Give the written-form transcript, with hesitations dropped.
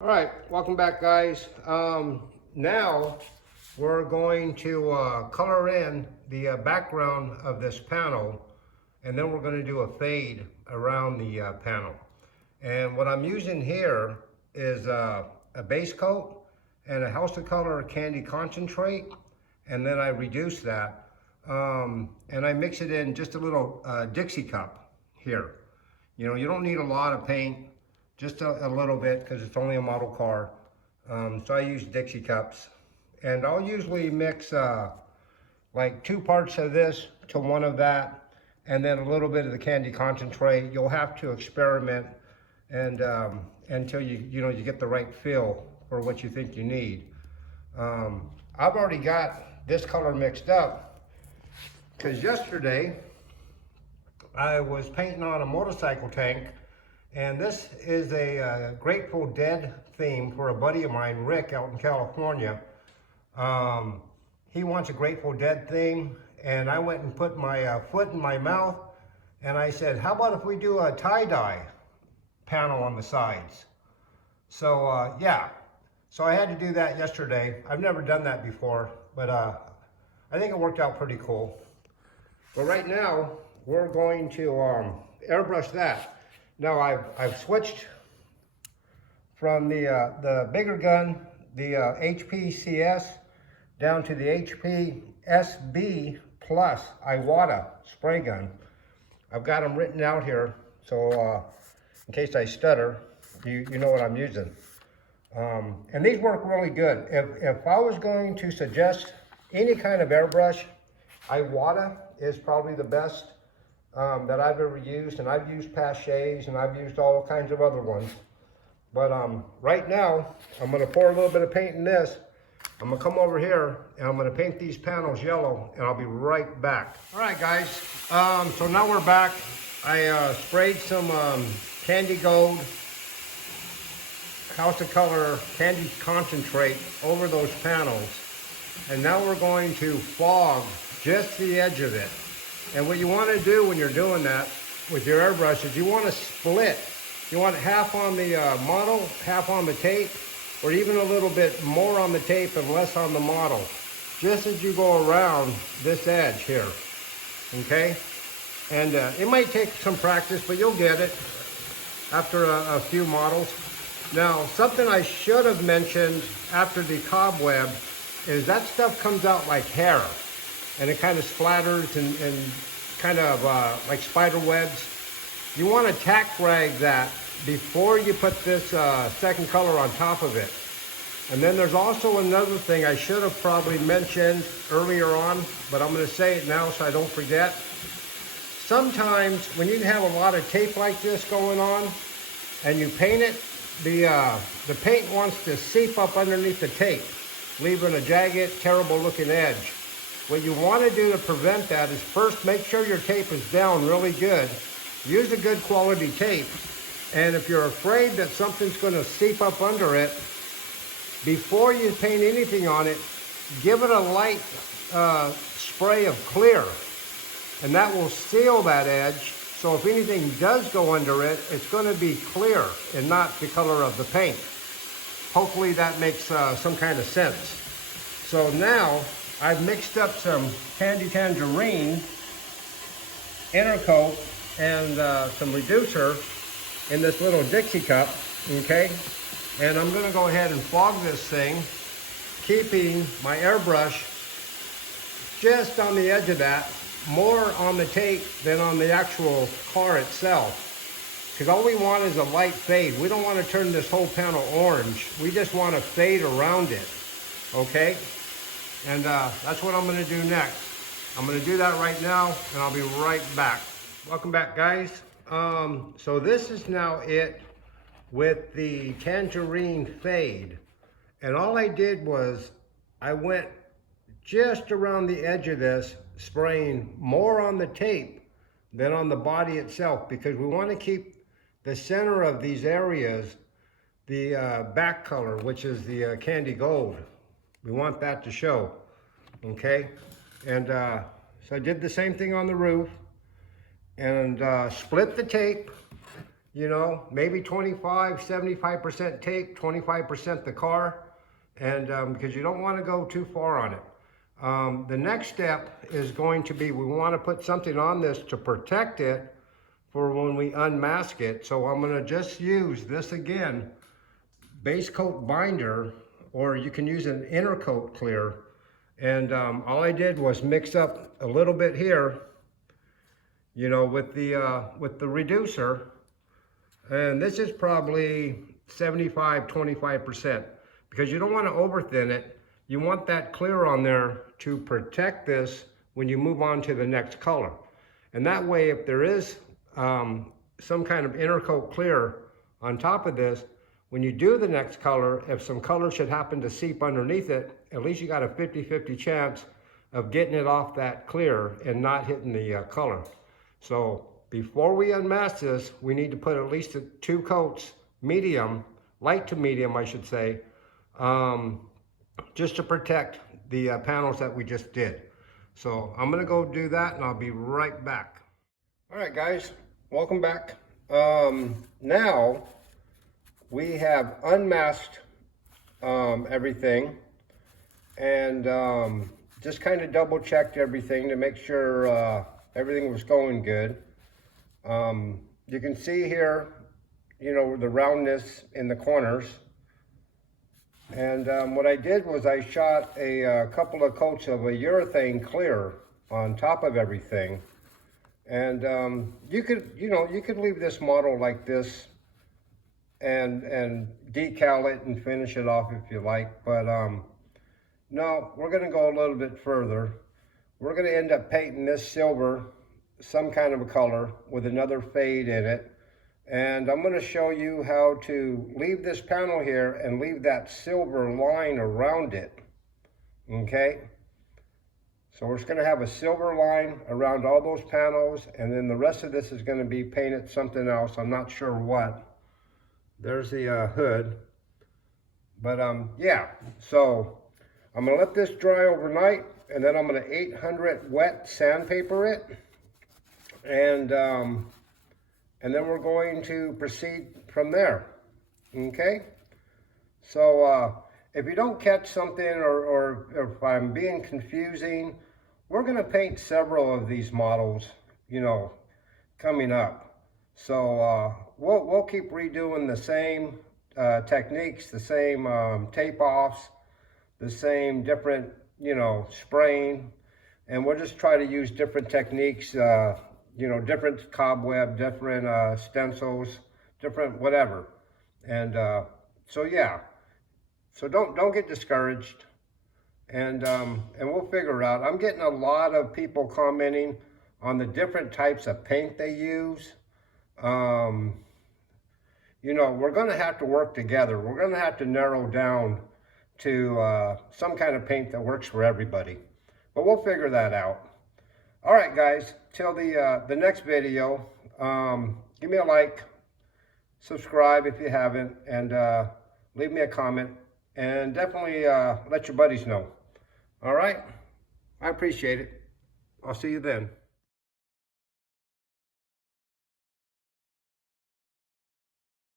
All right, welcome back, guys. Now we're going to color in the background of this panel, and then we're going to do a fade around the panel. And what I'm using here is a base coat and a House of Color candy concentrate, and then I reduce that, and I mix it in just a little Dixie cup here. You know, you don't need a lot of paint. Just a little bit because it's only a model car. So I use Dixie cups. And I'll usually mix like 2 parts of this to 1 of that, and then a little bit of the candy concentrate. You'll have to experiment and until you get the right feel for what you think you need. I've already got this color mixed up because yesterday I was painting on a motorcycle tank. And this is a Grateful Dead theme for a buddy of mine, Rick, out in California. He wants a Grateful Dead theme, and I went and put my foot in my mouth, and I said, how about if we do a tie-dye panel on the sides? So, yeah. So I had to do that yesterday. I've never done that before, but I think it worked out pretty cool. But right now, we're going to airbrush that. Now I've switched from the bigger gun, the HP CS, down to the HP SB Plus Iwata spray gun. I've got them written out here, so in case I stutter, you know what I'm using. And these work really good. If I was going to suggest any kind of airbrush, Iwata is probably the best that I've ever used, and I've used Pachets, and I've used all kinds of other ones. But right now, I'm going to pour a little bit of paint in this. I'm going to come over here, and I'm going to paint these panels yellow, and I'll be right back. All right, guys. So now we're back. I sprayed some Candy Gold House of Color candy concentrate over those panels. And now we're going to fog just the edge of it. And what you want to do when you're doing that with your airbrush is you want to split. You want half on the model, half on the tape, or even a little bit more on the tape and less on the model, just as you go around this edge here, okay? And it might take some practice, but you'll get it after a few models. Now, something I should have mentioned after the cobweb is that stuff comes out like hair. And it kind of splatters and kind of like spider webs. You want to tack rag that before you put this second color on top of it. And then there's also another thing I should have probably mentioned earlier on, but I'm going to say it now so I don't forget. Sometimes when you have a lot of tape like this going on and you paint it, the paint wants to seep up underneath the tape, leaving a jagged, terrible looking edge. What you want to do to prevent that is first make sure your tape is down really good. Use a good quality tape. And if you're afraid that something's going to seep up under it, before you paint anything on it, give it a light spray of clear. And that will seal that edge. So if anything does go under it, it's going to be clear and not the color of the paint. Hopefully that makes some kind of sense. So now, I've mixed up some Candy Tangerine inner coat and some reducer in this little Dixie cup, okay? And I'm gonna go ahead and fog this thing, keeping my airbrush just on the edge of that, more on the tape than on the actual car itself. Because all we want is a light fade. We don't want to turn this whole panel orange. We just want to fade around it, okay? And that's what I'm going to do next. I'm going to do that right now, and I'll be right back. Welcome back, guys. So this is now it with the tangerine fade. And all I did was I went just around the edge of this, spraying more on the tape than on the body itself, because we want to keep the center of these areas the back color, which is the candy gold. We want that to show, okay? And so I did the same thing on the roof and split the tape you know, maybe 25, 75% tape, 25% the car, and because you don't want to go too far on it. The next step is going to be, we want to put something on this to protect it for when we unmask it. So I'm going to just use this again, base coat binder, or you can use an inner coat clear. And all I did was mix up a little bit here, you know, with the reducer. And this is probably 75-25%, because you don't want to over thin it. You want that clear on there to protect this when you move on to the next color. And that way, if there is some kind of inner coat clear on top of this, when you do the next color, if some color should happen to seep underneath it, at least you got a 50-50 chance of getting it off that clear and not hitting the color. So before we unmask this, we need to put at least 2 coats, medium, light to medium, I should say, just to protect the panels that we just did. So I'm gonna go do that and I'll be right back. All right, guys, welcome back. Now we have unmasked everything, and just kind of double checked everything to make sure everything was going good. You can see here, you know, the roundness in the corners. And what I did was I shot a couple of coats of a urethane clear on top of everything. And you could leave this model like this and decal it and finish it off if you like. But no, we're gonna go a little bit further. We're gonna end up painting this silver, some kind of a color with another fade in it. And I'm gonna show you how to leave this panel here and leave that silver line around it, okay? So we're just gonna have a silver line around all those panels, and then the rest of this is gonna be painted something else. I'm not sure what. There's the hood. But yeah, so I'm gonna let this dry overnight, and then I'm gonna 800 wet sandpaper it. And then we're going to proceed from there, okay? So if you don't catch something, or if I'm being confusing, we're gonna paint several of these models, you know, coming up. So we'll keep redoing the same techniques, the same tape offs, the same different, you know, spraying, and we'll just try to use different techniques, you know, different cobweb, different stencils, different whatever. And so yeah, so don't get discouraged, and we'll figure it out. I'm getting a lot of people commenting on the different types of paint they use. You know, we're gonna have to work together. We're gonna have to narrow down to some kind of paint that works for everybody, but we'll figure that out. All right, guys, till the next video, give me a like, subscribe if you haven't, and leave me a comment, and definitely let your buddies know. All right, I appreciate it. I'll see you then.